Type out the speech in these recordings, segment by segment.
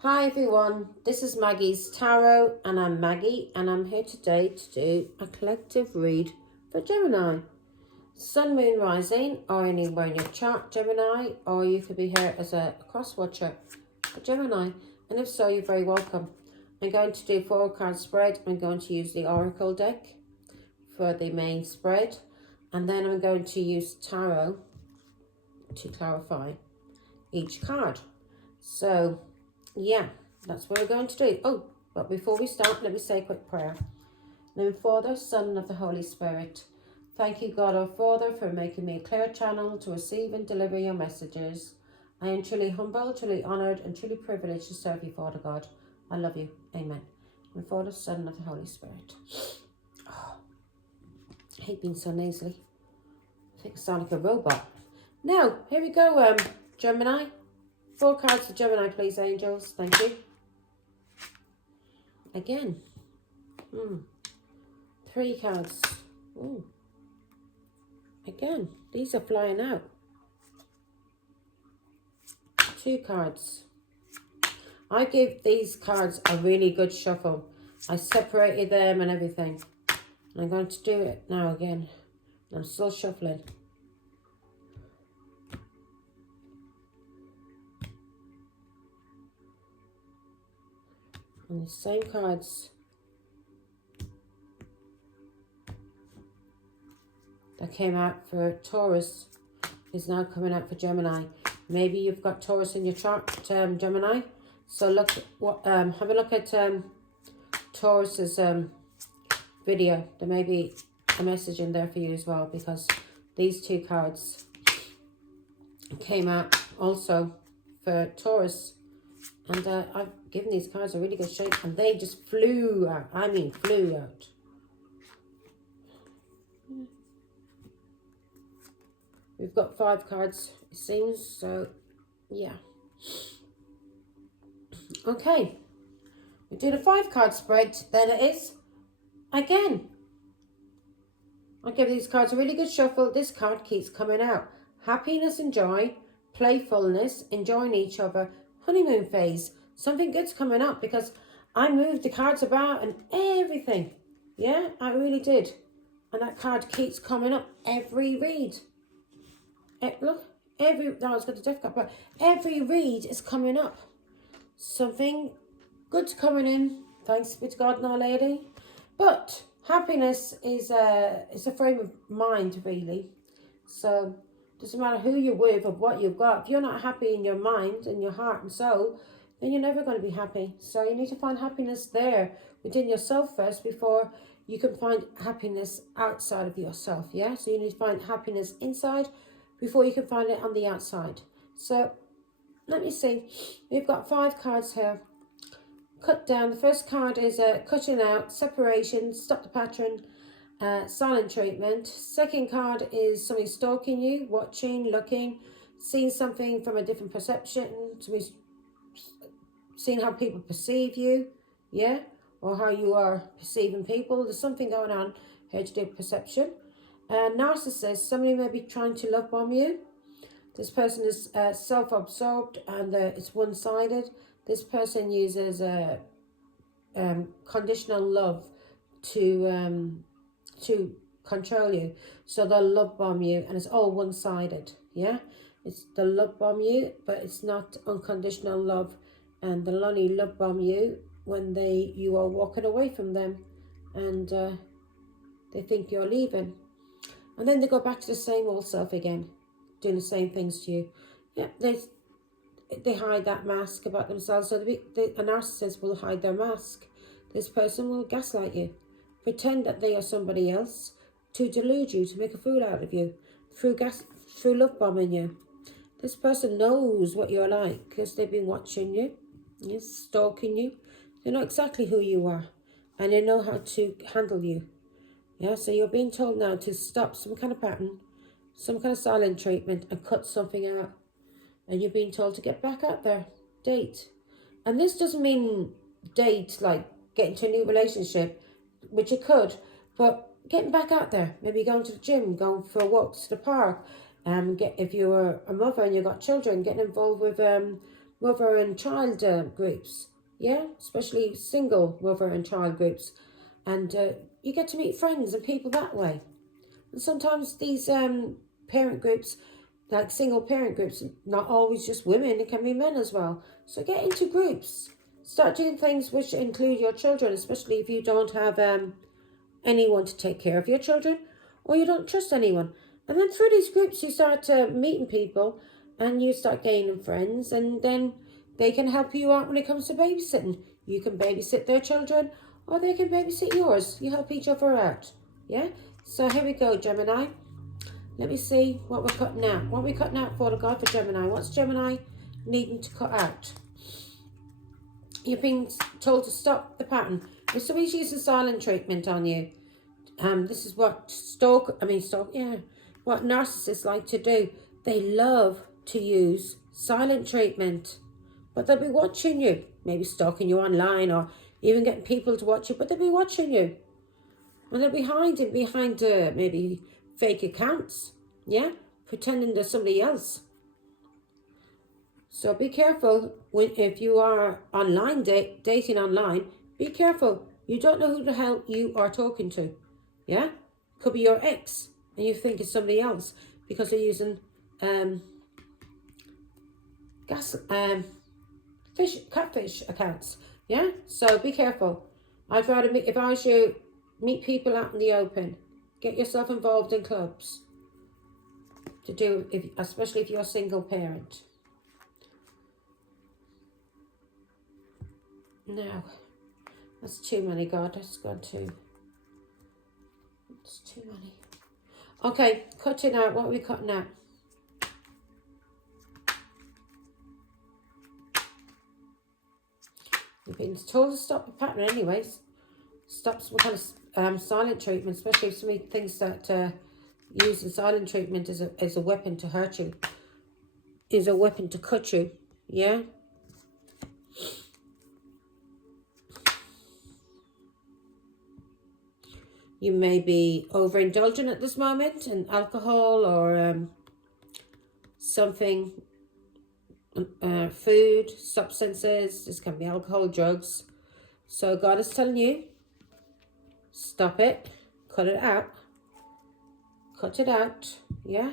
Hi everyone, this is Maggie's Tarot and I'm Maggie and I'm here today to do a collective read for Gemini. Sun, Moon, Rising or anywhere in your chart Gemini, or you could be here as a cross watcher for Gemini, and if so you're very welcome. I'm going to do 4-card spread. I'm going to use the Oracle deck for the main spread, and then I'm going to use Tarot to clarify each card. So yeah, that's what we're going to do. Oh, but before we start, let me say a quick prayer. In the name of the Father, Son, and of the Holy Spirit. Thank you, God our Father, for making me a clear channel to receive and deliver your messages. I am truly humbled, truly honoured, and truly privileged to serve you, Father God. I love you. Amen. In the Father, Son, and of the Holy Spirit. Oh, I hate being so nasally. I think I sound like a robot. Now, here we go, Gemini. 4 cards for Gemini, please, angels. Thank you. Again. 3 cards. Ooh. Again. These are flying out. 2 cards. I gave these cards a really good shuffle. I separated them and everything. I'm going to do it now again. I'm still shuffling. And the same cards that came out for Taurus is now coming out for Gemini. Maybe you've got Taurus in your chart, Gemini. So look, have a look at Taurus's video. There may be a message in there for you as well, because these 2 cards came out also for Taurus. And I've given these cards a really good shake, and they just flew out. I mean, flew out. We've got 5 cards, it seems, so yeah. Okay, we did a 5-card spread, then it is. Again, I'll give these cards a really good shuffle. This card keeps coming out. Happiness and joy, playfulness, enjoying each other, honeymoon phase. Something good's coming up, because I moved the cards about and everything. Yeah, I really did. And that card keeps coming up every read. Look, I was going to death card, but every read is coming up. Something good's coming in. Thanks be to God and Our Lady. But happiness is a frame of mind, really. So it doesn't matter who you're with or what you've got. If you're not happy in your mind and your heart and soul, then you're never going to be happy. So you need to find happiness there within yourself first before you can find happiness outside of yourself. Yeah. So you need to find happiness inside before you can find it on the outside. So let me see. We've got 5 cards here. Cut down. The first card is cutting out, separation, stop the pattern, silent treatment. Second card is somebody stalking you, watching, looking, seeing something from a different perception, seeing how people perceive you, yeah, or how you are perceiving people. There's something going on here to do with perception. Narcissist, somebody may be trying to love bomb you. This person is self-absorbed and it's one-sided. This person uses conditional love to control you. So they'll love bomb you, and it's all one-sided. Yeah, they'll love bomb you, but it's not unconditional love, and they'll only love bomb you when you are walking away from them, and they think you're leaving, and then they go back to the same old self again, doing the same things to you. Yeah, they hide that mask about themselves. So a narcissist will hide their mask. This person will gaslight you, pretend that they are somebody else, to delude you, to make a fool out of you, through love bombing you. This person knows what you're like because they've been watching you, yes, stalking you. They know exactly who you are, and they know how to handle you. Yeah, so you're being told now to stop some kind of pattern, some kind of silent treatment, and cut something out. And you're being told to get back out there, date. And this doesn't mean date like get into a new relationship, which you could, but getting back out there, maybe going to the gym, going for walks to the park, if you're a mother and you've got children, getting involved with mother and child groups. Yeah, especially single mother and child groups. And you get to meet friends and people that way. And sometimes these parent groups, like single parent groups, not always just women, it can be men as well. So get into groups. Start doing things which include your children, especially if you don't have anyone to take care of your children or you don't trust anyone. And then through these groups, you start meeting people and you start gaining friends, and then they can help you out when it comes to babysitting. You can babysit their children or they can babysit yours. You help each other out. Yeah? So here we go, Gemini. Let me see what we're cutting out. What are we cutting out for the God for Gemini? What's Gemini needing to cut out? You've been told to stop the pattern. If somebody's using silent treatment on you, this is what what narcissists like to do. They love to use silent treatment, but they'll be watching you, maybe stalking you online or even getting people to watch you, but they'll be watching you. And they'll be hiding behind maybe fake accounts, yeah, pretending they're somebody else. So be careful if you are online dating online. Be careful. You don't know who the hell you are talking to. Yeah, could be your ex, and you think it's somebody else because they're using catfish accounts. Yeah, so be careful. I'd rather if I was you, meet people out in the open. Get yourself involved in clubs. Especially if you're a single parent. No, that's too many, God. That's gone too. It's too many. Okay, cutting out. What are we cutting out? You've been told to stop the pattern anyways. Stop some kind of silent treatment, especially if somebody thinks that using silent treatment is a weapon to hurt you. Is a weapon to cut you. Yeah? You may be overindulgent at this moment in alcohol or something, food, substances. This can be alcohol, drugs. So God is telling you, stop it, cut it out. Cut it out, yeah?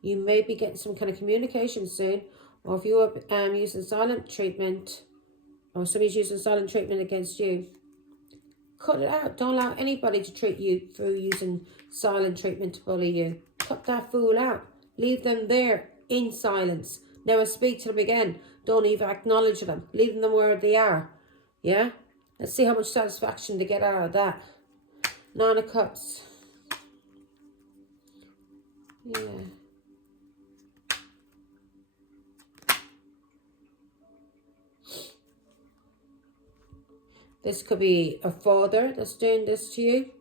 You may be getting some kind of communication soon. Or if you are using silent treatment, or somebody's using silent treatment against you, cut it out. Don't allow anybody to treat you through using silent treatment to bully you. Cut that fool out. Leave them there in silence. Never speak to them again. Don't even acknowledge them. Leave them where they are. Yeah? Let's see how much satisfaction they get out of that. Nine of Cups. Yeah. This could be a father that's doing this to you.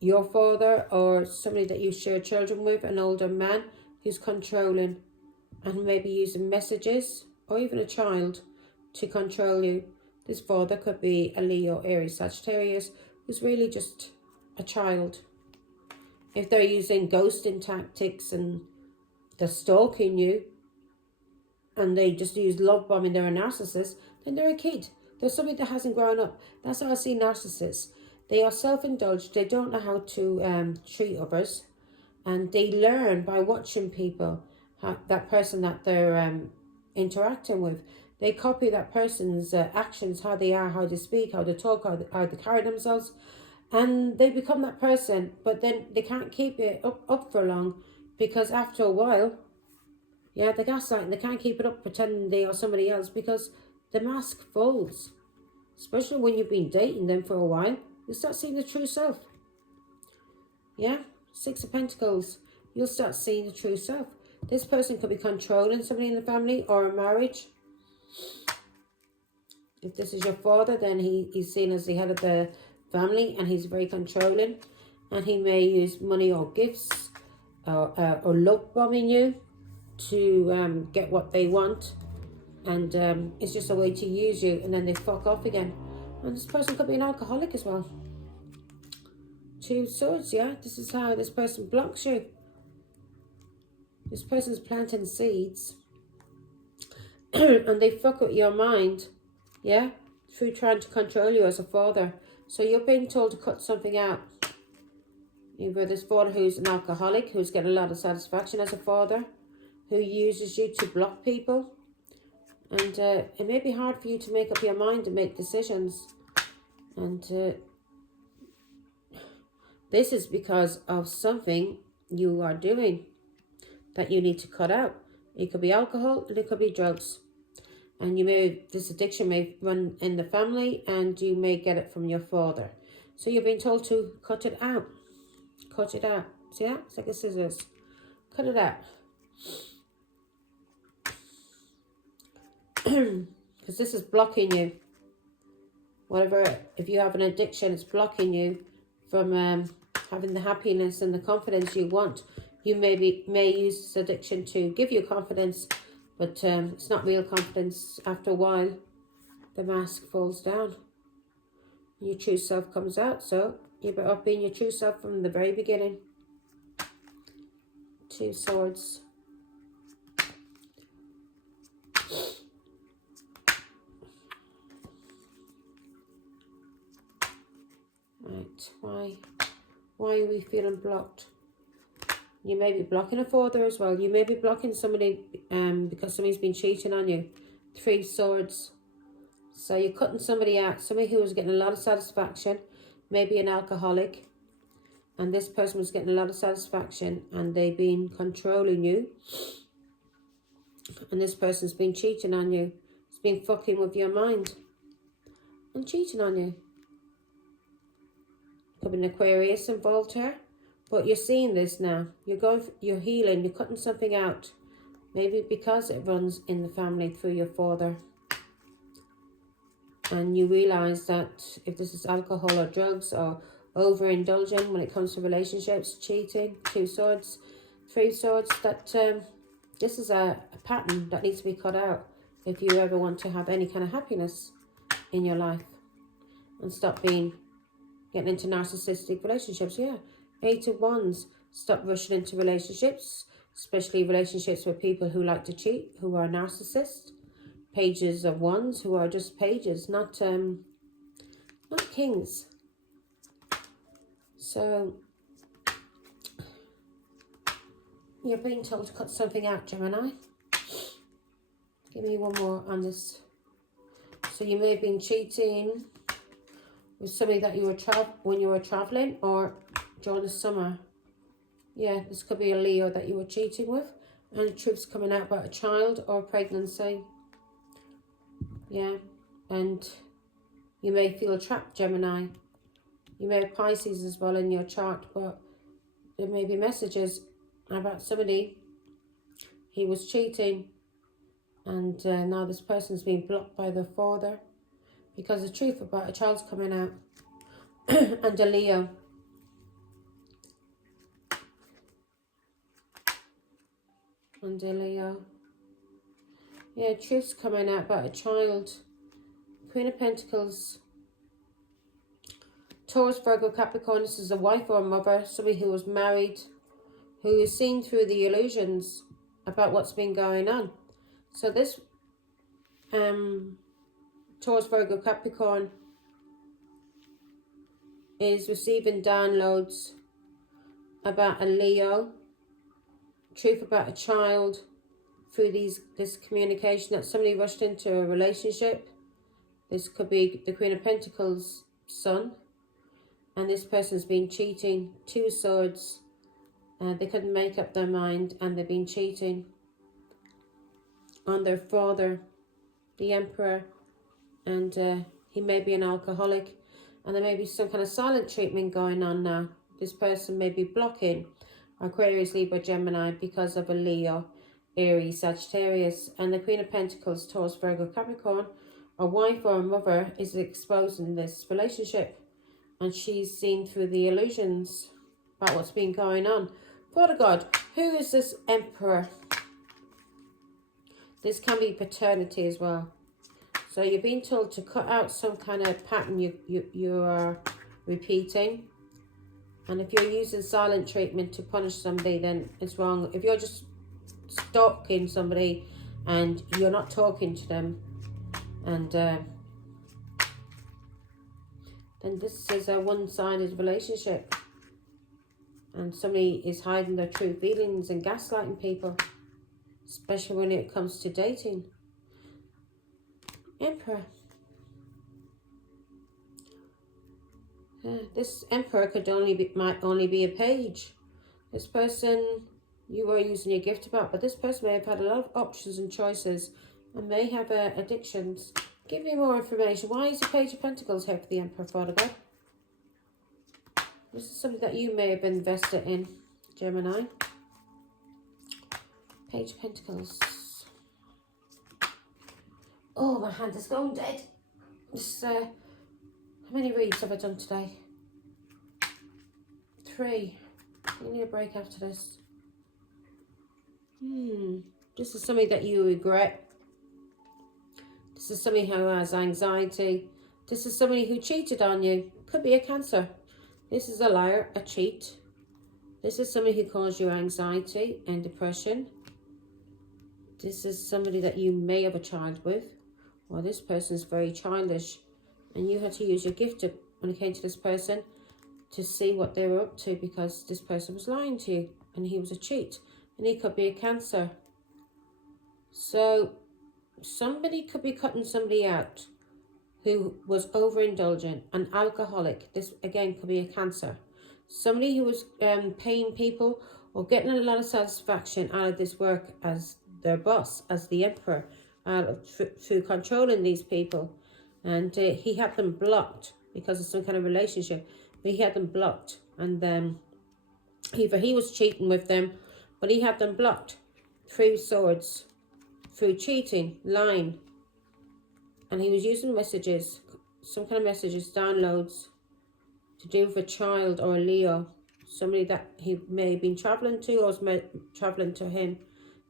Your father or somebody that you share children with, an older man who's controlling and maybe using messages or even a child to control you. This father could be a Leo, Aries, Sagittarius who's really just a child. If they're using ghosting tactics and they're stalking you and they just use love bombing, they're a narcissist, then they're a kid. They're somebody that hasn't grown up. That's how I see narcissists. They are self-indulged. They don't know how to treat others. And they learn by watching people, that person that they're interacting with. They copy that person's actions, how they are, how they speak, how they talk, how they carry themselves. And they become that person. But then they can't keep it up for long because after a while, yeah, they're gaslighting. They can't keep it up pretending they are somebody else because the mask folds. Especially when you've been dating them for a while. You start seeing the true self. Yeah? Six of Pentacles. You'll start seeing the true self. This person could be controlling somebody in the family or a marriage. If this is your father, then he's seen as the head of the family and he's very controlling. And he may use money or gifts or love bombing you to get what they want. And it's just a way to use you, and then they fuck off again. And this person could be an alcoholic as well. Two of Swords, yeah? This is how this person blocks you. This person's planting seeds. and they fuck with your mind, yeah, through trying to control you as a father. So you're being told to cut something out. Either this father who's an alcoholic, who's getting a lot of satisfaction as a father, who uses you to block people. And it may be hard for you to make up your mind and make decisions. And this is because of something you are doing that you need to cut out. It could be alcohol, and it could be drugs. And this addiction may run in the family, and you may get it from your father. So you're being told to cut it out. Cut it out. See that? It's like a scissors. Cut it out. Because this is blocking you. Whatever, if you have an addiction, it's blocking you from having the happiness and the confidence you want. You may use this addiction to give you confidence, but it's not real confidence. After a while, the mask falls down. Your true self comes out. So you better off being your true self from the very beginning. 2 swords. Right, why are we feeling blocked? You may be blocking a father as well. You may be blocking somebody because somebody's been cheating on you. 3 swords. So you're cutting somebody out. Somebody who was getting a lot of satisfaction. Maybe an alcoholic. And this person was getting a lot of satisfaction. And they've been controlling you. And this person's been cheating on you. It's been fucking with your mind. And cheating on you. Could be an Aquarius involved here. But you're seeing this now. You're healing. You're cutting something out. Maybe because it runs in the family through your father. And you realise that if this is alcohol or drugs or overindulging when it comes to relationships, cheating, 2 swords, 3 swords, that this is a pattern that needs to be cut out if you ever want to have any kind of happiness in your life. And stop getting into narcissistic relationships. Yeah. 8 of Wands. Stop rushing into relationships, especially relationships with people who like to cheat, who are narcissists. Pages of Wands, who are just pages, not kings. So you're being told to cut something out, Gemini. Give me one more on this. So you may have been cheating with somebody that you were when you were traveling or during the summer. Yeah, this could be a Leo that you were cheating with. And the truth's coming out about a child or pregnancy. Yeah, and you may feel trapped, Gemini. You may have Pisces as well in your chart, but there may be messages about somebody. He was cheating, and now this person's being blocked by the father because the truth about a child's coming out. And a Leo. And a Leo. Yeah, truth's coming out about a child. Queen of Pentacles. Taurus, Virgo, Capricorn. This is a wife or a mother. Somebody who was married. Who is seeing through the illusions about what's been going on. So this Taurus, Virgo, Capricorn is receiving downloads about a Leo. Truth about a child. Through this communication that somebody rushed into a relationship. This could be the Queen of Pentacles' son. And this person's been cheating. 2 swords. They couldn't make up their mind and they've been cheating on their father, the Emperor. And he may be an alcoholic. And there may be some kind of silent treatment going on now. This person may be blocking Aquarius, Libra, Gemini because of a Leo, Aries, Sagittarius. And the Queen of Pentacles, Taurus, Virgo, Capricorn, a wife or a mother is exposing this relationship. And she's seen through the illusions about what's been going on. Father God, who is this Emperor? This can be paternity as well. So you're being told to cut out some kind of pattern you are repeating. And if you're using silent treatment to punish somebody, then it's wrong. If you're just stalking somebody and you're not talking to them. And then this is a one-sided relationship, and somebody is hiding their true feelings and gaslighting people, especially when it comes to dating. Emperor. This Emperor might only be a page. This person you were using your gift about, but this person may have had a lot of options and choices and may have addictions. Give me more information. Why is the Page of Pentacles here for the Emperor, Father God? This is something that you may have invested in, Gemini. Page of Pentacles. Oh, my hand is going dead. How many reads have I done today? 3. I need a break after this. This is something that you regret. This is somebody who has anxiety. This is somebody who cheated on you. Could be a Cancer. This is a liar, a cheat. This is somebody who caused you anxiety and depression. This is somebody that you may have a child with. Or this person is very childish. And you had to use your gift when it came to this person to see what they were up to, because this person was lying to you and he was a cheat. And he could be a Cancer. So somebody could be cutting somebody out who was overindulgent, an alcoholic. This again could be a Cancer. Somebody who was paying people or getting a lot of satisfaction out of this work as their boss, as the Emperor, through controlling these people. And he had them blocked because of some kind of relationship. But he had them blocked. And either he was cheating with them, but he had them blocked. 3 swords. Through cheating, lying. And he was using messages, some kind of messages, downloads, to do with a child or a Leo. Somebody that he may have been travelling to or was travelling to him.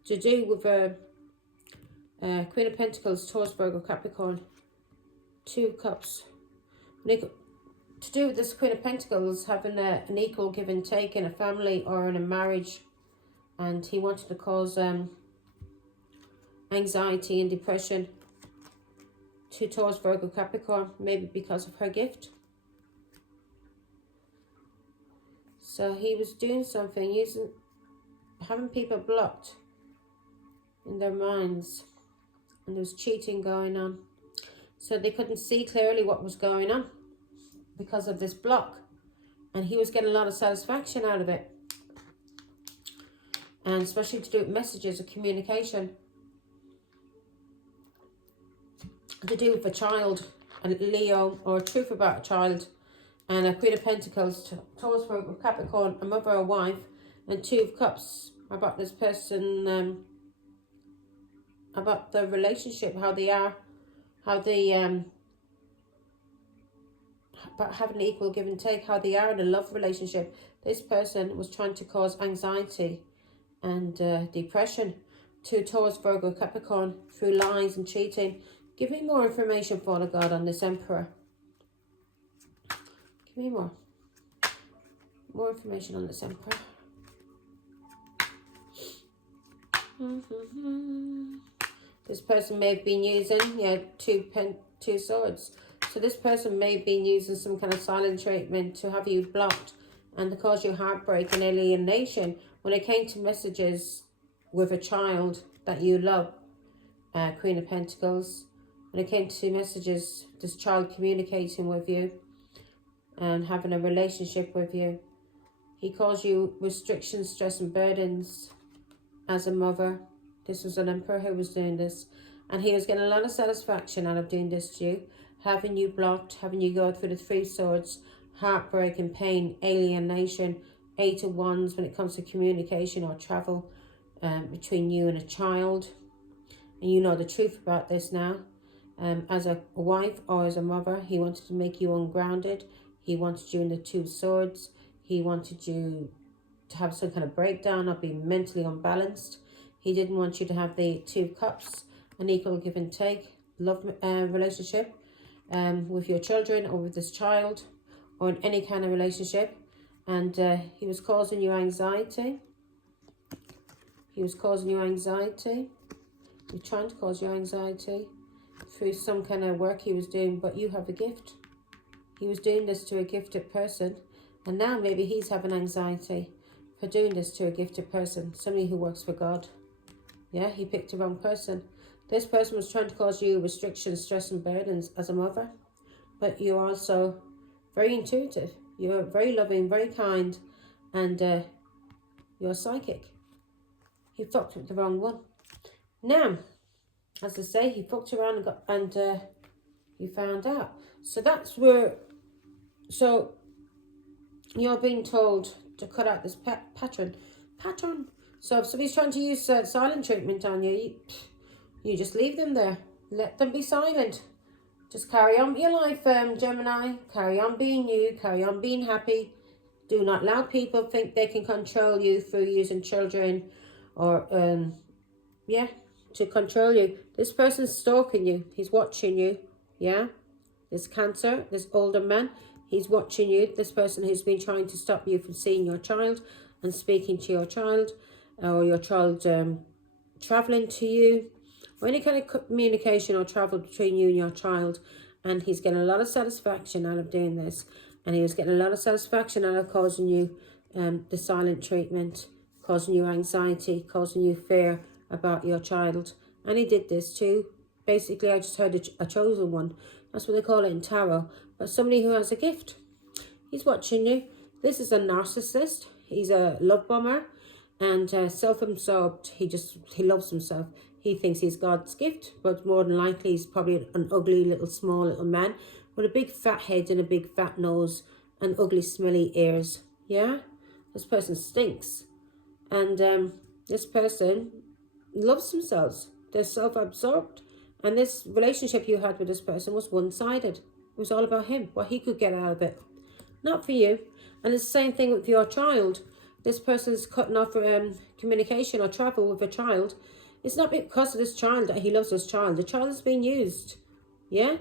To do with a Queen of Pentacles, Taurus, Virgo, Capricorn. 2 of Cups. To do with this Queen of Pentacles having an equal give and take in a family or in a marriage. And he wanted to cause anxiety and depression to Taurus, Virgo, Capricorn, maybe because of her gift. So he was doing something, having people blocked in their minds, and there was cheating going on. So they couldn't see clearly what was going on because of this block, and he was getting a lot of satisfaction out of it, and especially to do with messages or communication. To do with a child, a Leo, or a truth about a child, and a Queen of Pentacles, Taurus, Virgo, Capricorn, a mother, a wife, and 2 of Cups about this person, about the relationship, how they are, how they about having an equal give and take, how they are in a love relationship. This person was trying to cause anxiety and depression to Taurus, Virgo, Capricorn through lies and cheating. Give me more information, Father God, on this Emperor. Give me more information on this Emperor. This person may have been using, 2 swords. So this person may have been using some kind of silent treatment to have you blocked and to cause you heartbreak and alienation when it came to messages with a child that you love, Queen of Pentacles. When it came to messages, this child communicating with you and having a relationship with you. He caused you restrictions, stress and burdens as a mother. This was an Emperor who was doing this. And he was getting a lot of satisfaction out of doing this to you. Having you blocked, having you go through the 3 swords, heartbreak and pain, alienation, 8 of Wands when it comes to communication or travel between you and a child. And you know the truth about this now. As a wife or as a mother, he wanted to make you ungrounded. He wanted you in the 2 swords. He wanted you to have some kind of breakdown or be mentally unbalanced. He didn't want you to have the 2 cups, an equal give and take love relationship with your children or with this child or in any kind of relationship. And he was causing you anxiety. He was causing you anxiety. He's trying to cause you anxiety through some kind of work he was doing, but you have a gift. He was doing this to a gifted person, and now maybe he's having anxiety for doing this to a gifted person, somebody who works for God. Yeah, he picked the wrong person. This person was trying to cause you restrictions, stress and burdens as a mother, but you're also very intuitive. You're very loving, very kind, and you're psychic. He fucked with the wrong one. Now, as I say, he fucked around and he found out. So that's where, so you're being told to cut out this pattern. So if somebody's trying to use silent treatment on you, you just leave them there. Let them be silent. Just carry on with your life, Gemini. Carry on being you. Carry on being happy. Do not allow people think they can control you through using children or, to control you. This person's stalking you. He's watching you. Yeah? This Cancer, this older man, he's watching you. This person who's been trying to stop you from seeing your child and speaking to your child, or your child traveling to you, or any kind of communication or travel between you and your child. And he's getting a lot of satisfaction out of doing this. And he was getting a lot of satisfaction out of causing you the silent treatment, causing you anxiety, causing you fear about your child. And he did this too. Basically, I just heard a chosen one. That's what they call it in tarot. But somebody who has a gift. He's watching you. This is a narcissist. He's a love bomber and self-absorbed. He loves himself. He thinks he's God's gift, but more than likely he's probably an ugly little small little man with a big fat head and a big fat nose and ugly smelly ears. Yeah? This person stinks. And this person loves themselves. They're self-absorbed. And this relationship you had with this person was one-sided. It was all about him, what he could get out of it. Not for you. And it's the same thing with your child. This person's cutting off communication or travel with a child. It's not because of this child that he loves this child. The child is being used, yeah,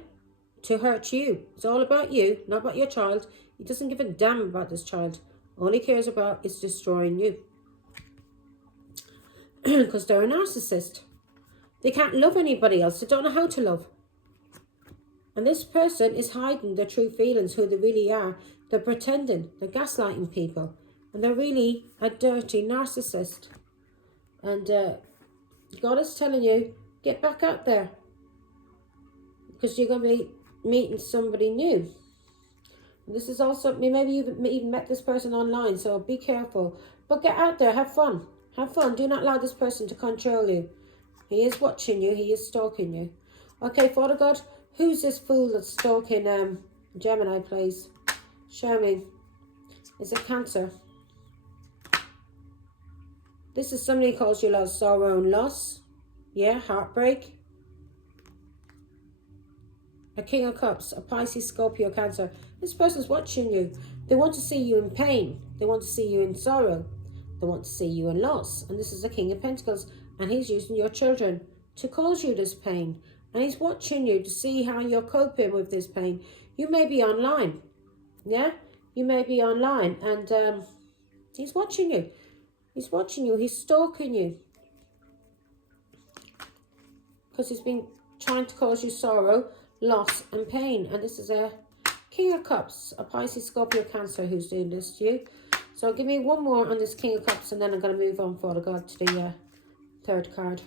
to hurt you. It's all about you, not about your child. He doesn't give a damn about this child. All he cares about is destroying you. Because they're a narcissist. They can't love anybody else. They don't know how to love. And this person is hiding their true feelings, who they really are. They're pretending. They're gaslighting people. And they're really a dirty narcissist. And God is telling you, get back out there. Because you're going to be meeting somebody new. And this is also, maybe you've even met this person online, so be careful. But get out there, have fun. Have fun. Do not allow this person to control you. He is watching you. He is stalking you. Okay, Father God, who's this fool that's stalking Gemini, please? Show me. Is it Cancer? This is somebody who calls you a lot of sorrow and loss. Yeah, heartbreak. A King of Cups, a Pisces, Scorpio, Cancer. This person's watching you. They want to see you in pain. They want to see you in sorrow. They want to see you in loss. And this is a King of Pentacles. And he's using your children to cause you this pain. And he's watching you to see how you're coping with this pain. You may be online. Yeah? You may be online. And he's watching you. He's watching you. He's stalking you. Because he's been trying to cause you sorrow, loss and pain. And this is a King of Cups, a Pisces, Scorpio, Cancer who's doing this to you. So give me one more on this King of Cups and then I'm going to move on, Father God, to the third card.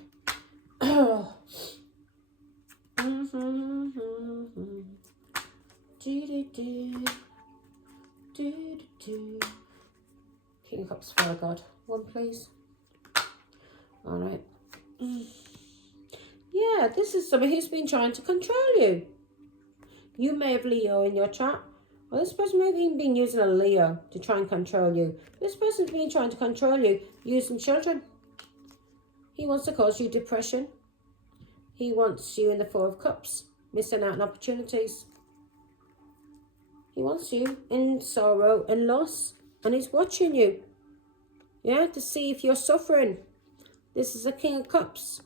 King of Cups, Father God. One, please. All right. Yeah, this is somebody who's been trying to control you. You may have Leo in your chart. Well, this person may have even been using a Leo to try and control you. This person's been trying to control you using children. He wants to cause you depression. He wants you in the Four of Cups, missing out on opportunities. He wants you in sorrow and loss. And he's watching you. Yeah, to see if you're suffering. This is a King of Cups.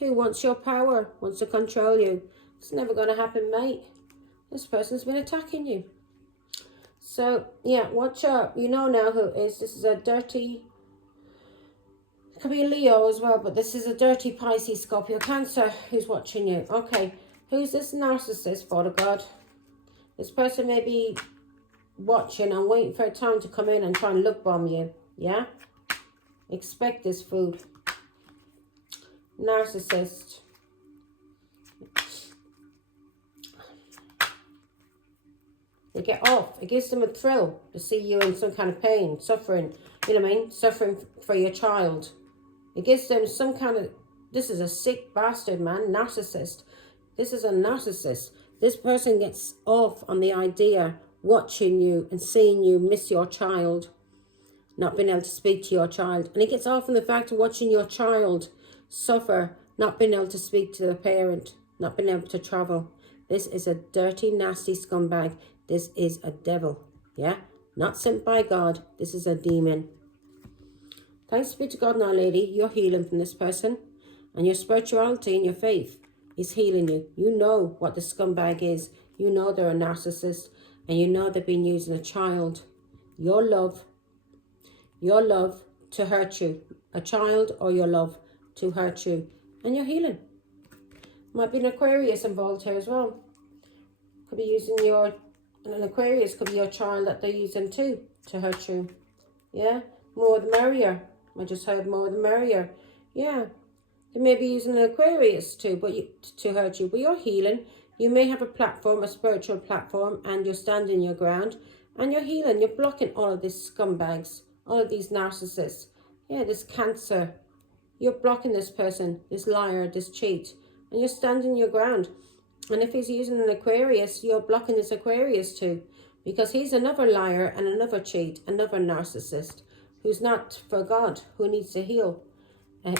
Who wants your power, wants to control you. It's never going to happen, mate. This person's been attacking you. So, yeah, watch out. You know now who it is. This is a dirty, It could be a Leo as well, but this is a dirty Pisces, Scorpio, Cancer who's watching you. Okay, who's this narcissist, Father God? This person may be watching and waiting for a time to come in and try and look bomb you. Yeah? Expect this food. Narcissist. They get off. It gives them a thrill to see you in some kind of pain, suffering. You know what I mean? Suffering for your child. It gives them some kind of... This is a sick bastard, man. Narcissist. This is a narcissist. This person gets off on the idea, watching you and seeing you miss your child. Not being able to speak to your child. And it gets off on the fact of watching your child suffer, not being able to speak to the parent, not being able to travel. This is a dirty, nasty scumbag. This is a devil. Yeah? Not sent by God. This is a demon. Thanks be to God now, lady. You're healing from this person. And your spirituality and your faith is healing you. You know what the scumbag is. You know they're a narcissist. And you know they've been using a child. Your love to hurt you. A child or your love to hurt you. And you're healing. Might be an Aquarius involved here as well. Could be using an Aquarius could be your child that they're using too to hurt you. Yeah? More the merrier. I just heard more the merrier. Yeah. They may be using an Aquarius too, to hurt you. But you're healing. You may have a platform, a spiritual platform, and you're standing your ground. And you're healing. You're blocking all of these scumbags. All of these narcissists. Yeah, this Cancer. You're blocking this person, this liar, this cheat. And you're standing your ground. And if he's using an Aquarius, you're blocking this Aquarius too. Because he's another liar and another cheat, another narcissist. Who's not for God, who needs to heal. I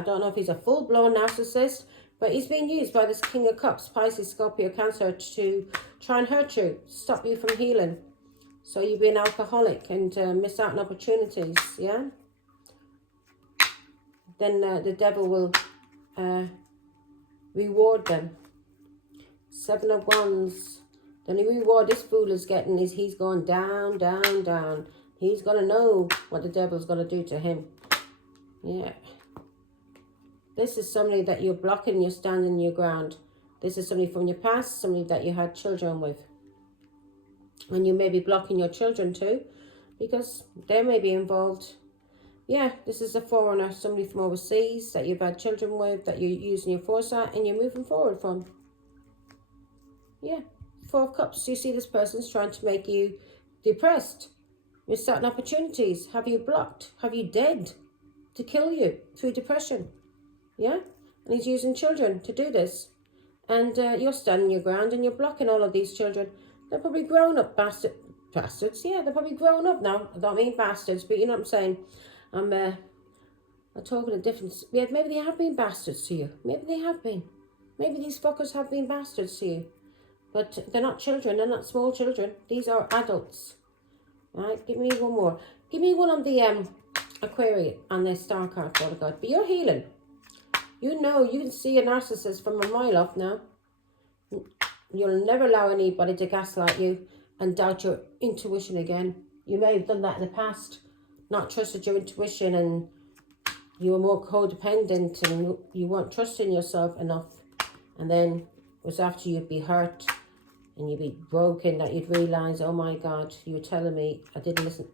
don't know if he's a full-blown narcissist, but he's being used by this King of Cups, Pisces, Scorpio, Cancer, to try and hurt you, stop you from healing. So you be an alcoholic and miss out on opportunities, yeah? Then the devil will reward them. 7 of Wands. The only reward this fool is getting is he's going down, down, down. He's going to know what the devil's going to do to him. Yeah. This is somebody that you're blocking, you're standing your ground. This is somebody from your past, somebody that you had children with. And you may be blocking your children too, because they may be involved. Yeah, this is a foreigner, somebody from overseas that you've had children with, that you're using your foresight and you're moving forward from. Yeah, 4 of Cups. You see this person's trying to make you depressed. Miss out on opportunities. Have you blocked? Have you dead? To kill you through depression. Yeah? And he's using children to do this. And you're standing your ground and you're blocking all of these children. They're probably grown up bastards. Yeah, they're probably grown up now. I don't mean bastards, but you know what I'm saying. I'm talking a different... Yeah, maybe they have been bastards to you. Maybe they have been. Maybe these fuckers have been bastards to you. But they're not children. They're not small children. These are adults. All right, give me one more. Give me one on the Aquarius on the star card, Father God. But you're healing. You know, you can see a narcissist from a mile off now. You'll never allow anybody to gaslight you and doubt your intuition again. You may have done that in the past. Not trusted your intuition and you were more codependent and you weren't trusting yourself enough. And then it was after you'd be hurt and you'd be broken that you'd realise, oh my God, you were telling me I didn't listen.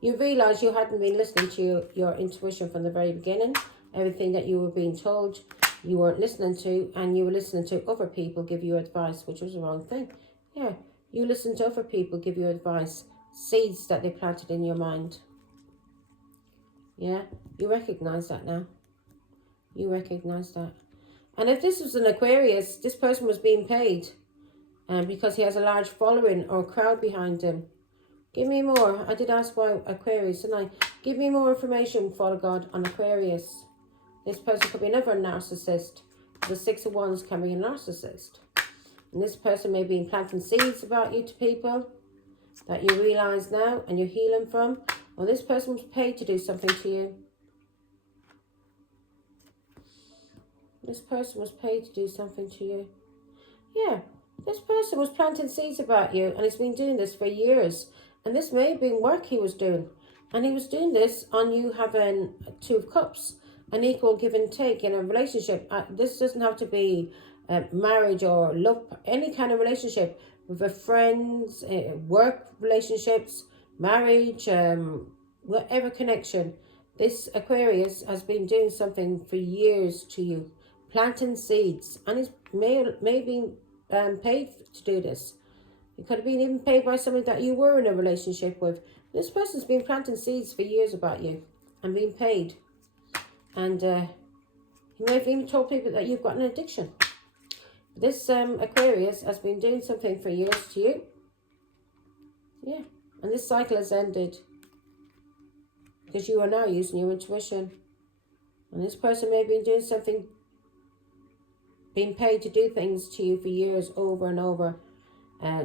You realise you hadn't been listening to your intuition from the very beginning. Everything that you were being told, you weren't listening to, and you were listening to other people give you advice, which was the wrong thing. Yeah, you listen to other people give you advice, seeds that they planted in your mind. Yeah, you recognise that now. You recognise that. And if this was an Aquarius, this person was being paid because he has a large following or crowd behind him. Give me more. I did ask why Aquarius, didn't I? Give me more information, Father God, on Aquarius. This person could be another narcissist. The 6 of Wands can be a narcissist. And this person may be planting seeds about you to people that you realise now and you're healing from. Or this person was paid to do something to you. This person was paid to do something to you. Yeah, this person was planting seeds about you and he's been doing this for years. And this may have been work he was doing. And he was doing this on you having 2 of Cups, an equal give and take in a relationship. This doesn't have to be marriage or love, any kind of relationship with a friends, work relationships, marriage, whatever connection. This Aquarius has been doing something for years to you, planting seeds, and he's may be paid to do this. It could have been even paid by somebody that you were in a relationship with. This person's been planting seeds for years about you and being paid. And you may have even told people that you've got an addiction. This Aquarius has been doing something for years to you. Yeah. And this cycle has ended because you are now using your intuition. And this person may have been doing something, being paid to do things to you for years over and over.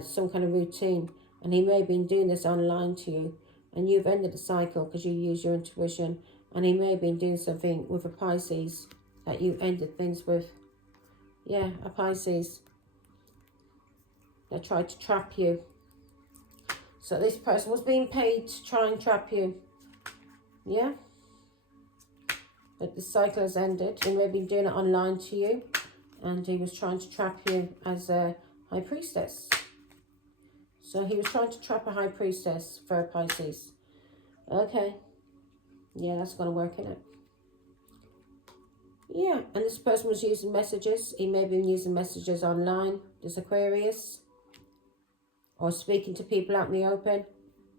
Some kind of routine. And he may have been doing this online to you. And you've ended the cycle because you use your intuition. And he may have been doing something with a Pisces that you ended things with. Yeah, a Pisces that tried to trap you. So this person was being paid to try and trap you. Yeah. But the cycle has ended. He may have been doing it online to you. And he was trying to trap you as a high priestess. So he was trying to trap a high priestess for a Pisces. Okay. Yeah, that's going to work, isn't it? Yeah, and this person was using messages. He may have been using messages online, this Aquarius. Or speaking to people out in the open.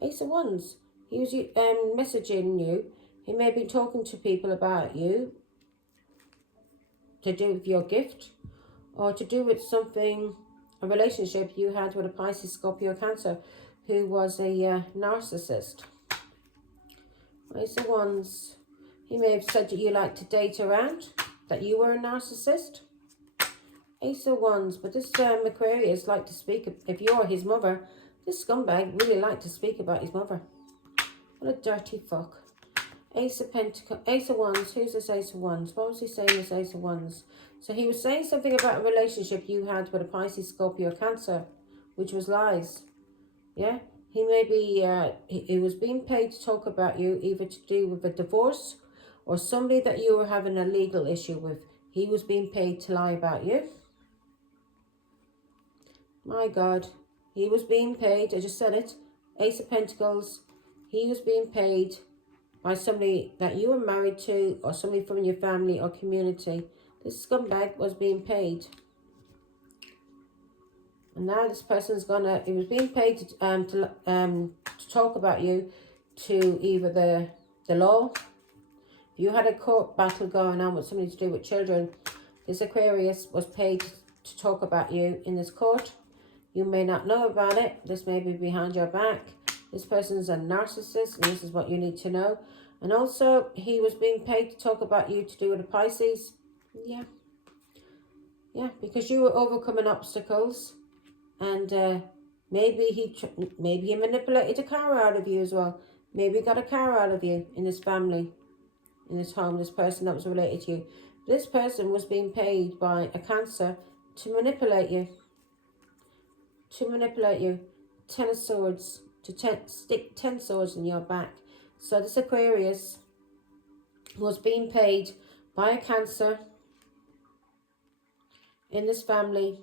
Ace of Wands. He was messaging you. He may have been talking to people about you. To do with your gift. Or to do with something, a relationship you had with a Pisces, Scorpio, Cancer. Who was a narcissist. Ace of Wands. He may have said that you like to date around. That you were a narcissist. Ace of Wands. But this Aquarius like to speak. If you're his mother, this scumbag really liked to speak about his mother. What a dirty fuck. Ace of Pentacles. Ace of Wands. Who's this Ace of Wands? What was he saying, this Ace of Wands? So he was saying something about a relationship you had with a Pisces, Scorpio, Cancer. Which was lies. Yeah? He may be, he was being paid to talk about you, either to do with a divorce or somebody that you were having a legal issue with. He was being paid to lie about you. My God. He was being paid, I just said it, Ace of Pentacles. He was being paid by somebody that you were married to or somebody from your family or community. This scumbag was being paid. And now this person's gonna, he was being paid to talk about you to either the law. If you had a court battle going on with somebody to do with children, this Aquarius was paid to talk about you in this court. You may not know about it. This may be behind your back. This person's a narcissist, and this is what you need to know. And also, he was being paid to talk about you to do with a Pisces. Yeah. Yeah, because you were overcoming obstacles. And maybe he manipulated a car out of you as well. Maybe he got a car out of you in this family, in this home, this person that was related to you. This person was being paid by a Cancer to manipulate you. To manipulate you. 10 of Swords. To stick 10 swords in your back. So this Aquarius was being paid by a Cancer in this family.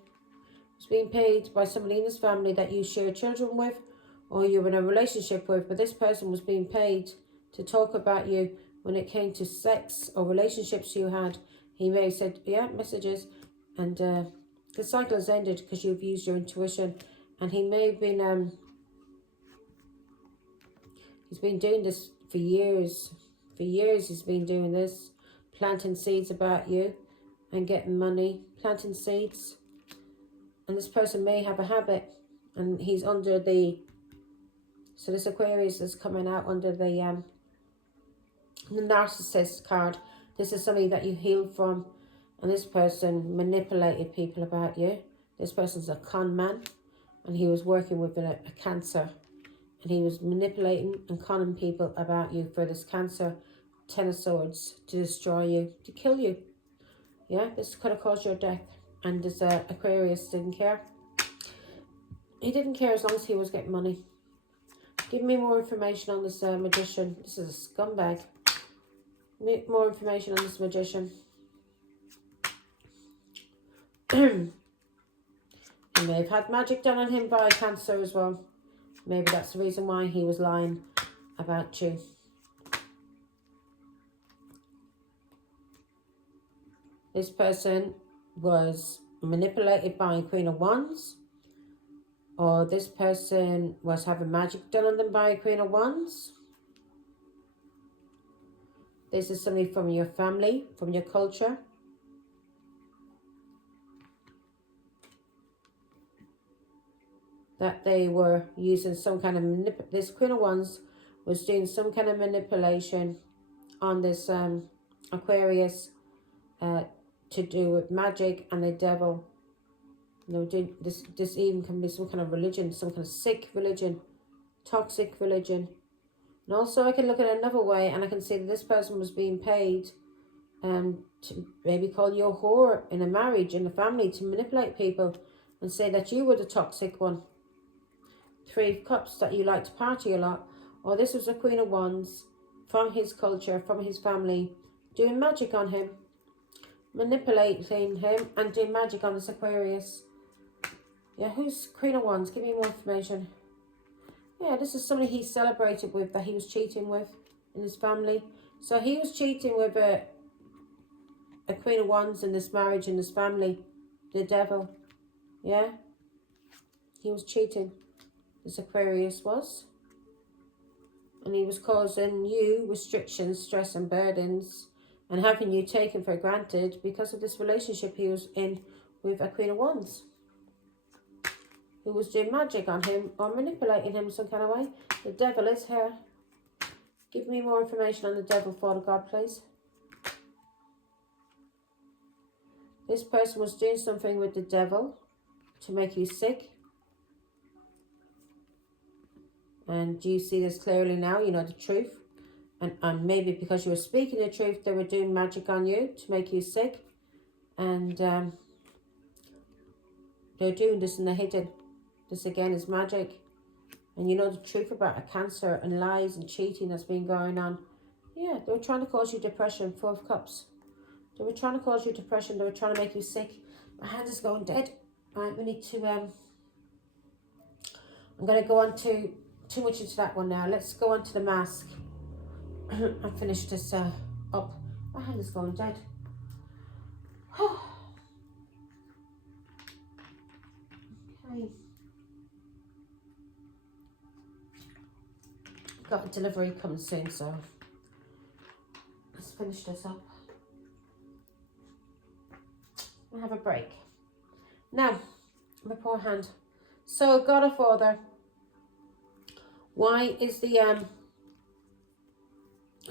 Was being paid by somebody in this family that you share children with or you're in a relationship with. But this person was being paid to talk about you when it came to sex or relationships you had. He may have said, yeah, messages. And the cycle has ended because you've used your intuition. And he may have been, he's been doing this for years. For years he's been doing this. Planting seeds about you and getting money. Planting seeds. And this person may have a habit. And he's under the... So this Aquarius is coming out under the narcissist card. This is something that you healed from. And this person manipulated people about you. This person's a con man. And he was working with a Cancer. And he was manipulating and conning people about you for this Cancer. 10 of Swords. To destroy you. To kill you. Yeah, this could have caused your death. And this Aquarius didn't care. He didn't care as long as he was getting money. Give me more information on this magician. This is a scumbag. More information on this magician. He may have had magic done on him by Cancer as well. Maybe that's the reason why he was lying about you. This person was manipulated by a Queen of Wands. Or this person was having magic done on them by a Queen of Wands. This is somebody from your family, from your culture. That they were using some kind of this Queen of Wands was doing some kind of manipulation on this Aquarius to do with magic and the devil. You know, this even can be some kind of religion, some kind of sick religion, toxic religion. And also I can look at another way and I can see that this person was being paid to maybe call you a whore in a marriage, in a family, to manipulate people and say that you were the toxic one. 3 of Cups, that you like to party a lot. Or this was a Queen of Wands from his culture, from his family, doing magic on him, manipulating him and doing magic on this Aquarius. Yeah, who's Queen of Wands? Give me more information. Yeah, this is somebody he celebrated with, that he was cheating with in his family. So he was cheating with a Queen of Wands in this marriage, in this family. The devil. Yeah? He was cheating. This Aquarius was. And he was causing you restrictions, stress and burdens, and having you taken for granted because of this relationship he was in with a Queen of Wands, who was doing magic on him or manipulating him some kind of way. The devil is here. Give me more information on the devil, Father God, please. This person was doing something with the devil to make you sick. And do you see this clearly now? You know the truth. And maybe because you were speaking the truth, they were doing magic on you to make you sick. And they're doing this in the hidden. This again is magic. And you know the truth about a Cancer and lies and cheating that's been going on. Yeah, they were trying to cause you depression. 4 of Cups. They were trying to cause you depression. They were trying to make you sick. My hand is going dead. Right, we need to... I'm going to go on to... Too much into that one now. Let's go on to the mask. I finished this up. My hand is going dead. Okay. Got a delivery coming soon, so let's finish this up. I'll have a break. Now, my poor hand. So, God or Father, why is the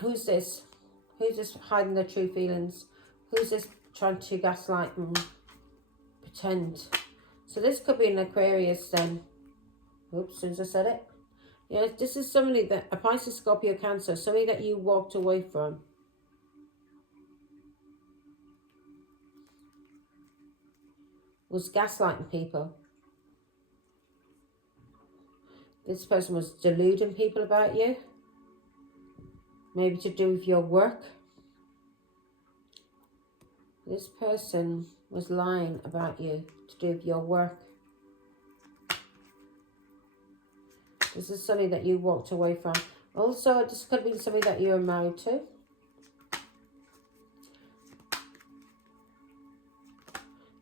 who's this? Who's this hiding their true feelings? Who's this trying to gaslight and pretend? So this could be an Aquarius then. Oops, as soon as I said it. Yeah, this is somebody that, a Pisces, Scorpio, Cancer, somebody that you walked away from. Was gaslighting people. This person was deluding people about you. Maybe to do with your work. This person was lying about you to do with your work. This is somebody that you walked away from. Also, this could be somebody that you're married to.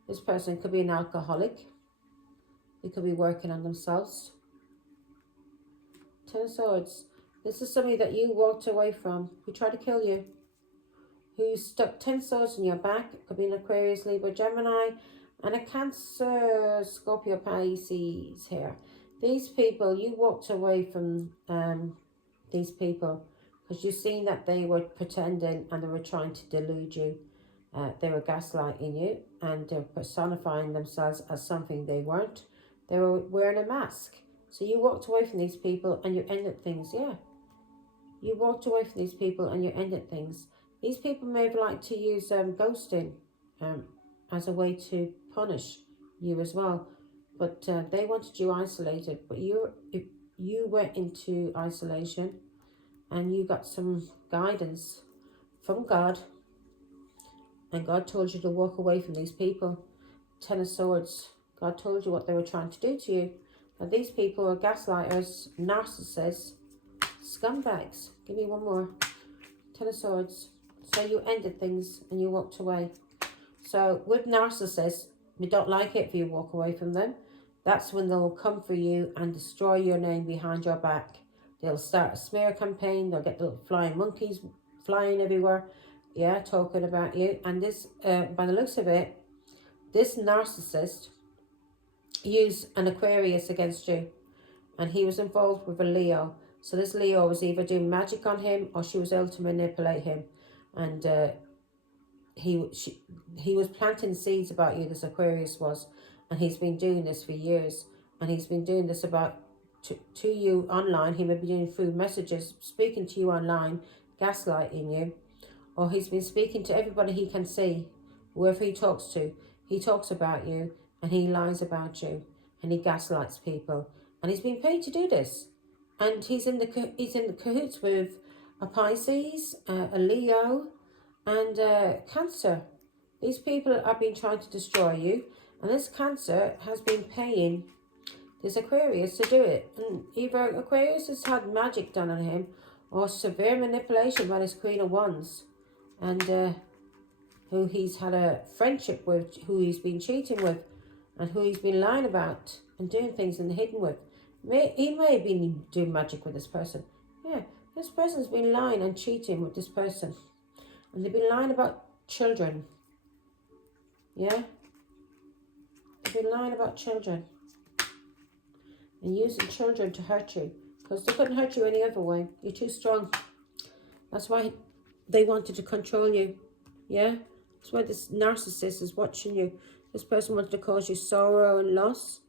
This person could be an alcoholic. They could be working on themselves. 10 of Swords. This is somebody that you walked away from, who tried to kill you, who stuck 10 swords in your back. It could be an Aquarius, Libra, Gemini, and a Cancer, Scorpio, Pisces here. These people, you walked away from these people because you've seen that they were pretending and they were trying to delude you. They were gaslighting you and they're personifying themselves as something they weren't. They were wearing a mask. So you walked away from these people and you ended things, yeah. You walked away from these people and you ended things. These people may have liked to use ghosting as a way to punish you as well. But they wanted you isolated. But you went into isolation and you got some guidance from God, and God told you to walk away from these people. Ten of Swords. God told you what they were trying to do to you. Now these people are gaslighters, narcissists, scumbags. Give me one more. Ten of Swords. So you ended things and you walked away. So with narcissists, we don't like it if you walk away from them. That's when they'll come for you and destroy your name behind your back. They'll start a smear campaign. They'll get the flying monkeys flying everywhere. Yeah, talking about you. And this, by the looks of it, this narcissist used an Aquarius against you. And he was involved with a Leo. So this Leo was either doing magic on him or she was able to manipulate him. And he was planting seeds about you, this Aquarius was. And he's been doing this for years. And he's been doing this about to you online. He may be doing through messages, speaking to you online, gaslighting you. Or he's been speaking to everybody he can see, whoever he talks to. He talks about you and he lies about you. And he gaslights people. And he's been paid to do this. And he's in the cahoots with a Pisces, a Leo, and Cancer. These people have been trying to destroy you. And this Cancer has been paying this Aquarius to do it. And either Aquarius has had magic done on him or severe manipulation by this Queen of Wands. And who he's had a friendship with, who he's been cheating with, and who he's been lying about and doing things and hidden with. He may have been doing magic with this person. Yeah, this person's been lying and cheating with this person. And they've been lying about children. Yeah? They've been lying about children. And using children to hurt you. Because they couldn't hurt you any other way. You're too strong. That's why they wanted to control you. Yeah? That's why this narcissist is watching you. This person wanted to cause you sorrow and loss.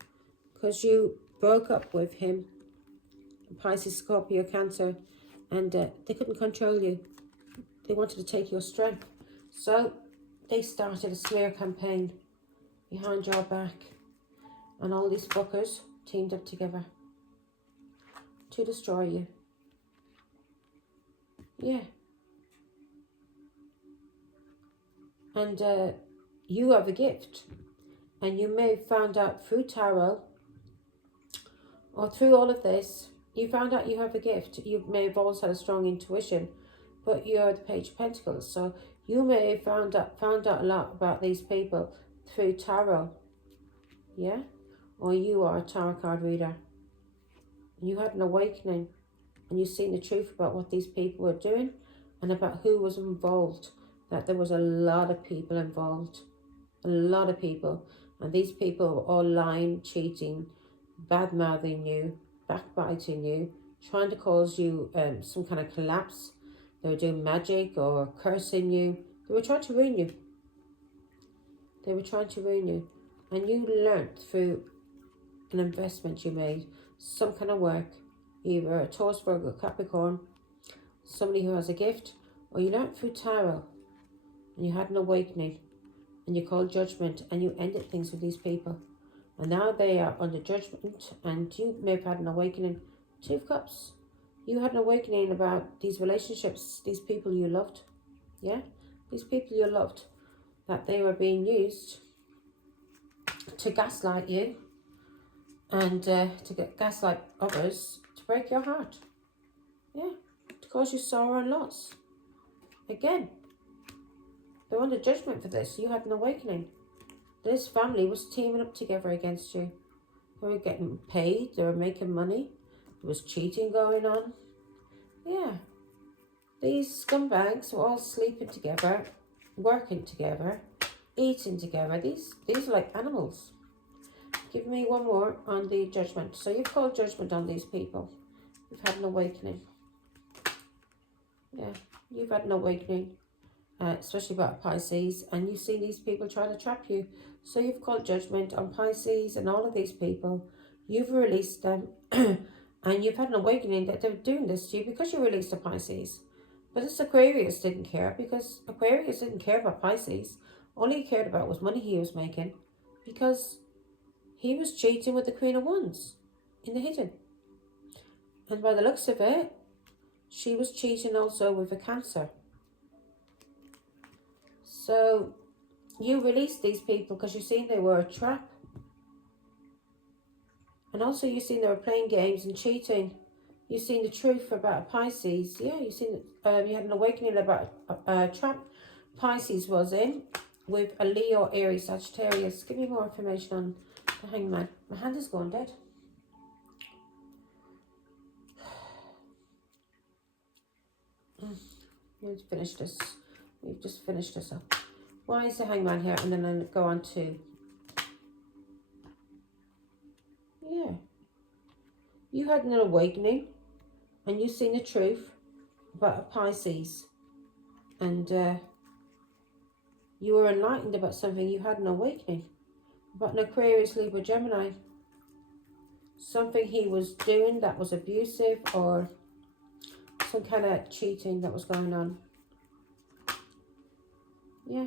Because you broke up with him. Pisces, Scorpio, Cancer. And they couldn't control you. They wanted to take your strength. So they started a smear campaign behind your back. And all these fuckers teamed up together to destroy you. Yeah. And you have a gift. And you may have found out through tarot or through all of this, you found out you have a gift. You may have always had a strong intuition, but you're the Page of Pentacles. So you may have found out a lot about these people through tarot. Yeah? Or you are a tarot card reader. You had an awakening and you've seen the truth about what these people were doing and about who was involved. That there was a lot of people involved. A lot of people. And these people were all lying, cheating, bad-mouthing you, backbiting you, trying to cause you some kind of collapse. They were doing magic or cursing you. They were trying to ruin you. They were trying to ruin you. And you learnt through an investment you made, some kind of work, either a Taurus, Virgo, Capricorn, somebody who has a gift, or you learnt through tarot, and you had an awakening, and you called judgment, and you ended things with these people. And now they are under judgment, and you may have had an awakening. Two of Cups. You had an awakening about these relationships, these people you loved. Yeah? These people you loved. That they were being used to gaslight you. And to gaslight others. To break your heart. Yeah? To cause you sorrow and loss. Again. They're under judgment for this. You had an awakening. This family was teaming up together against you. They were getting paid. They were making money. There was cheating going on. Yeah. These scumbags were all sleeping together, working together, eating together. These are like animals. Give me one more on the judgment. So you've called judgment on these people. You've had an awakening. Yeah. You've had an awakening. Especially about Pisces, and you've seen these people try to trap you. So you've called judgment on Pisces and all of these people. You've released them, and you've had an awakening that they're doing this to you because you released a Pisces. But this Aquarius didn't care, because Aquarius didn't care about Pisces. All he cared about was money he was making, because he was cheating with the Queen of Wands in the hidden. And by the looks of it, she was cheating also with a Cancer. So you released these people because you seen they were a trap. And also you seen they were playing games and cheating. You seen the truth about Pisces. Yeah, you seen you had an awakening about a trap Pisces was in with a Leo, Aries, Sagittarius. Give me more information on the Hangman. My hand is going dead. Let's finish this. We've just finished this up. Why is the Hangman here? And then I'll go on to... Yeah. You had an awakening and you seen the truth about a Pisces. And you were enlightened about something. You had an awakening about an Aquarius, Libra, Gemini. Something he was doing that was abusive, or some kind of cheating that was going on. Yeah.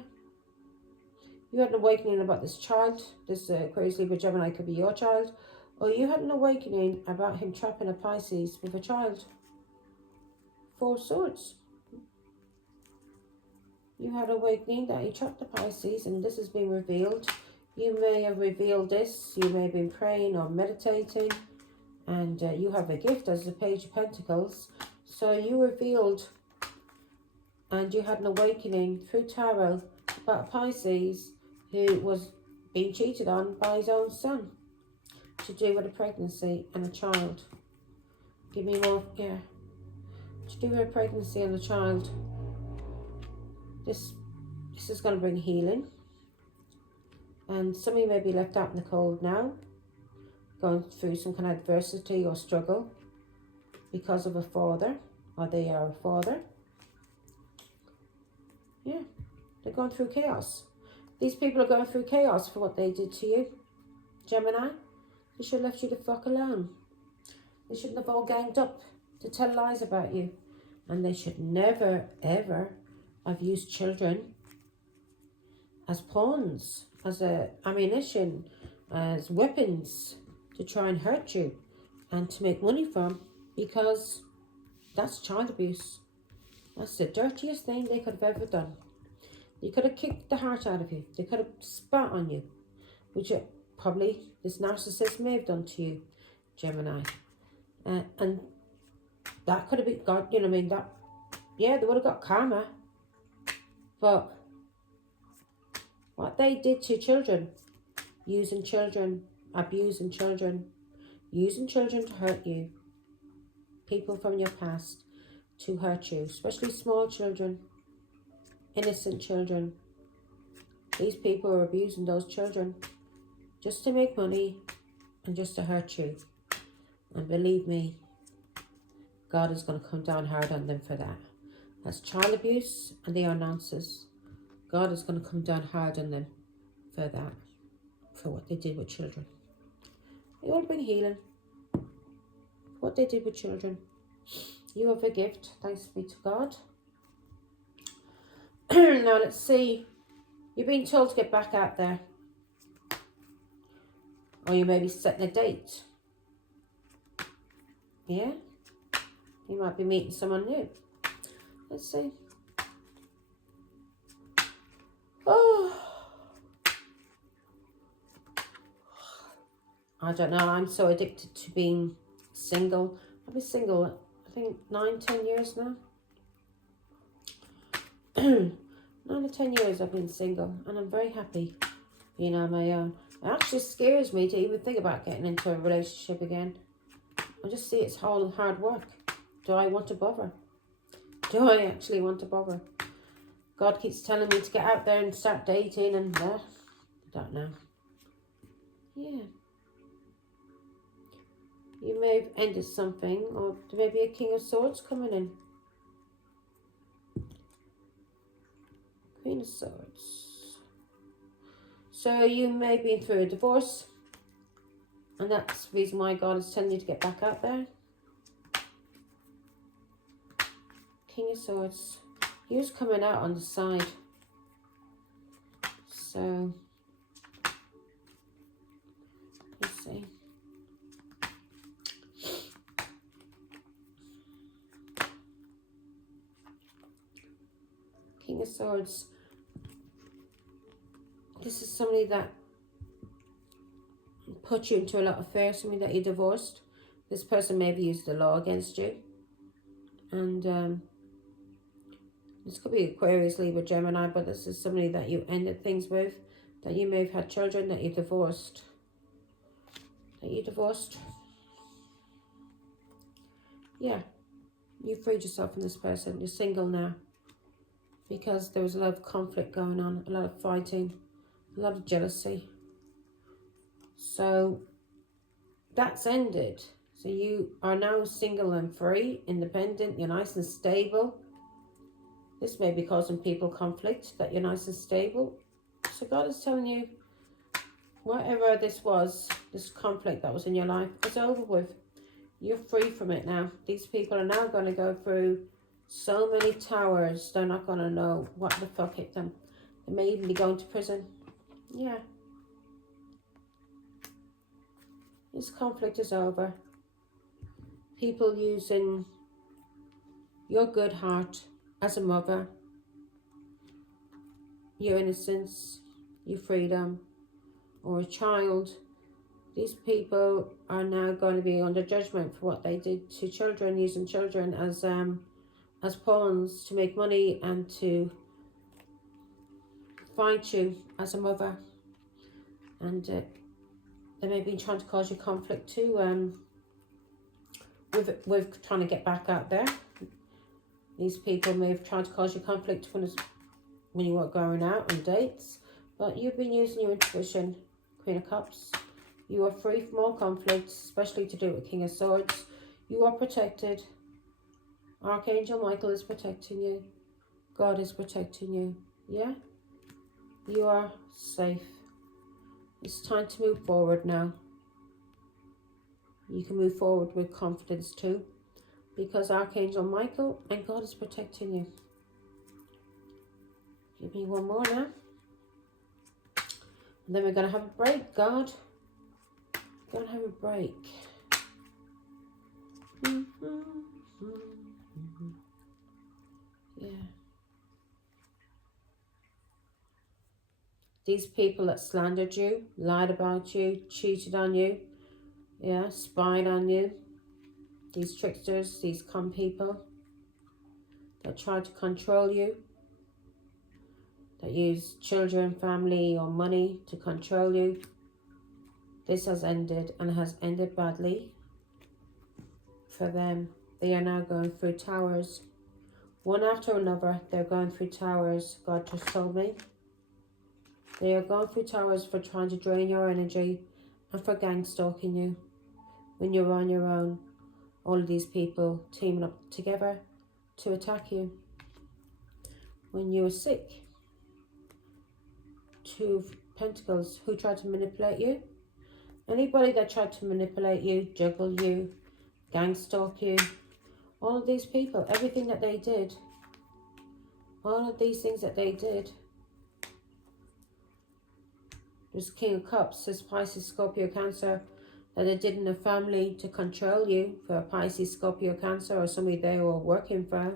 You had an awakening about this child. This Aquarius, Libra, Gemini could be your child. Or you had an awakening about him trapping a Pisces with a child. 4 Swords. You had awakening that he trapped the Pisces, and this has been revealed. You may have revealed this. You may have been praying or meditating. And you have a gift as the Page of Pentacles. So you revealed and you had an awakening through tarot about a Pisces who was being cheated on by his own son to do with a pregnancy and a child. Give me more, yeah. To do with a pregnancy and a child. This is going to bring healing. And some of you may be left out in the cold now, going through some kind of adversity or struggle because of a father, or they are a father. Yeah, they're going through chaos. These people are going through chaos for what they did to you, Gemini. They should have left you the fuck alone. They shouldn't have all ganged up to tell lies about you. And they should never, ever have used children as pawns, as ammunition, as weapons to try and hurt you and to make money from, because that's child abuse. That's the dirtiest thing they could have ever done. They could have kicked the heart out of you. They could have spat on you, which probably this narcissist may have done to you, Gemini. And that could have been God, you know what I mean? That, yeah, they would have got karma. But what they did to children, using children, abusing children, using children to hurt you, people from your past to hurt you, especially small children, innocent children. These people are abusing those children just to make money and just to hurt you. And believe me, God is going to come down hard on them for that. That's child abuse and they are nonsense. God is going to come down hard on them for that, for what they did with children. It will bring healing. What they did with children. You have a gift, thanks be to God. Now let's see. You've been told to get back out there. Or you may be setting a date. Yeah? You might be meeting someone new. Let's see. Oh. I don't know. I'm so addicted to being single. I've been single, I think, 9-10 years now. 9 or 10 years I've been single. And I'm very happy being on my own. It actually scares me to even think about getting into a relationship again. I just see it's all hard work. Do I want to bother? Do I actually want to bother? God keeps telling me to get out there and start dating and I don't know. Yeah. You may have ended something, or there may be a King of Swords coming in. Queen of Swords. So you may have been through a divorce, and that's the reason why God is telling you to get back out there. King of Swords. He was coming out on the side. So, let's see. of Swords. This is somebody that put you into a lot of fear, somebody that you divorced. This person maybe used the law against you. And this could be Aquarius, Libra, Gemini, but this is somebody that you ended things with, that you may have had children, that you divorced. Yeah, you freed yourself from this person. You're single now. Because there was a lot of conflict going on, a lot of fighting, a lot of jealousy. So that's ended. So you are now single and free, independent, you're nice and stable. This may be causing people conflict, that you're nice and stable. So God is telling you, whatever this was, this conflict that was in your life, it's over with. You're free from it now. These people are now going to go through so many towers, they're not going to know what the fuck hit them. They may even be going to prison. Yeah. This conflict is over. People using your good heart as a mother, your innocence, your freedom, or a child. These people are now going to be under judgment for what they did to children, using children as pawns to make money and to fight you as a mother. And they may be trying to cause you conflict too, with trying to get back out there. These people may have tried to cause you conflict when you were going out on dates, but you've been using your intuition. Queen of Cups. You are free from all conflicts, especially to do with King of Swords. You are protected. Archangel Michael is protecting you. God is protecting you. Yeah? You are safe. It's time to move forward now. You can move forward with confidence too, because Archangel Michael and God is protecting you. Give me one more now. And then we're going to have a break, God. We're going to have a break. Yeah. These people that slandered you, lied about you, cheated on you, yeah, spied on you. These tricksters, these con people that tried to control you, that use children, family, or money to control you. This has ended, and has ended badly for them. They are now going through towers. One after another, they're going through towers, God just told me. They are going through towers for trying to drain your energy and for gang stalking you. When you're on your own, all of these people teaming up together to attack you. When you were sick, Two of Pentacles, who tried to manipulate you. Anybody that tried to manipulate you, juggle you, gang stalk you, all of these people, everything that they did, all of these things that they did. There's King of Cups, says Pisces, Scorpio, Cancer, that they did in a family to control you, for a Pisces, Scorpio, Cancer, or somebody they were working for.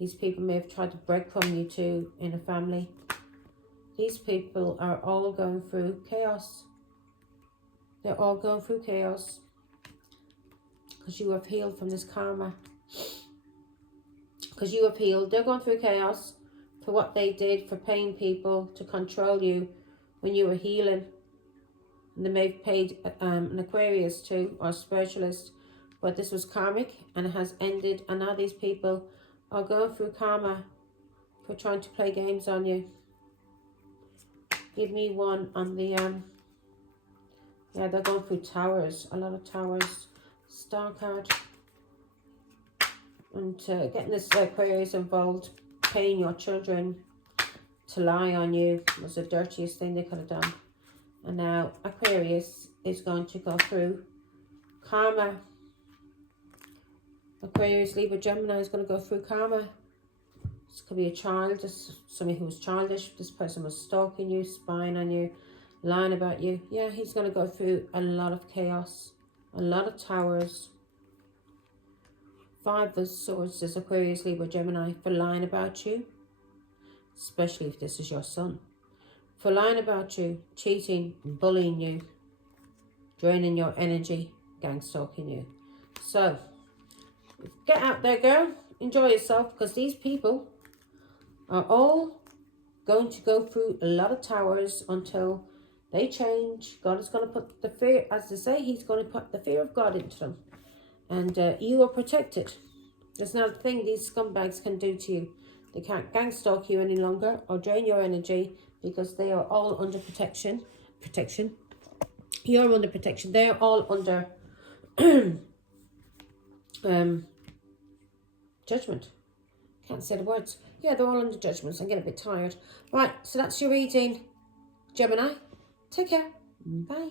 These people may have tried to breadcrumb you too in a family. These people are all going through chaos. They're all going through chaos because you have healed from this karma. Because you have healed. They're going through chaos for what they did, for paying people to control you when you were healing. And they may have paid an Aquarius too, or a spiritualist. But this was karmic and it has ended. And now these people are going through karma for trying to play games on you. Give me one on the, yeah, they're going through towers, a lot of towers. Star card. And getting this Aquarius involved, paying your children to lie on you was the dirtiest thing they could have done. And now Aquarius is going to go through karma. Aquarius, Libra, Gemini is going to go through karma. This could be a child, just somebody who was childish. This person was stalking you, spying on you, lying about you. Yeah, he's going to go through a lot of chaos, a lot of towers. 5 of Swords is Aquarius, Libra, Gemini, for lying about you, especially if this is your son, for lying about you, cheating, bullying you, draining your energy, gang stalking you. So, get out there, girl. Enjoy yourself, because these people are all going to go through a lot of towers until they change. God is going to put the fear, as they say, he's going to put the fear of God into them. And you are protected. There's not a thing these scumbags can do to you. They can't gang stalk you any longer or drain your energy, because they are all under protection. You're under protection. They're all under judgment. Can't say the words. Yeah, they're all under judgment. So I'm getting a bit tired. Right, so that's your reading, Gemini. Take care. Bye.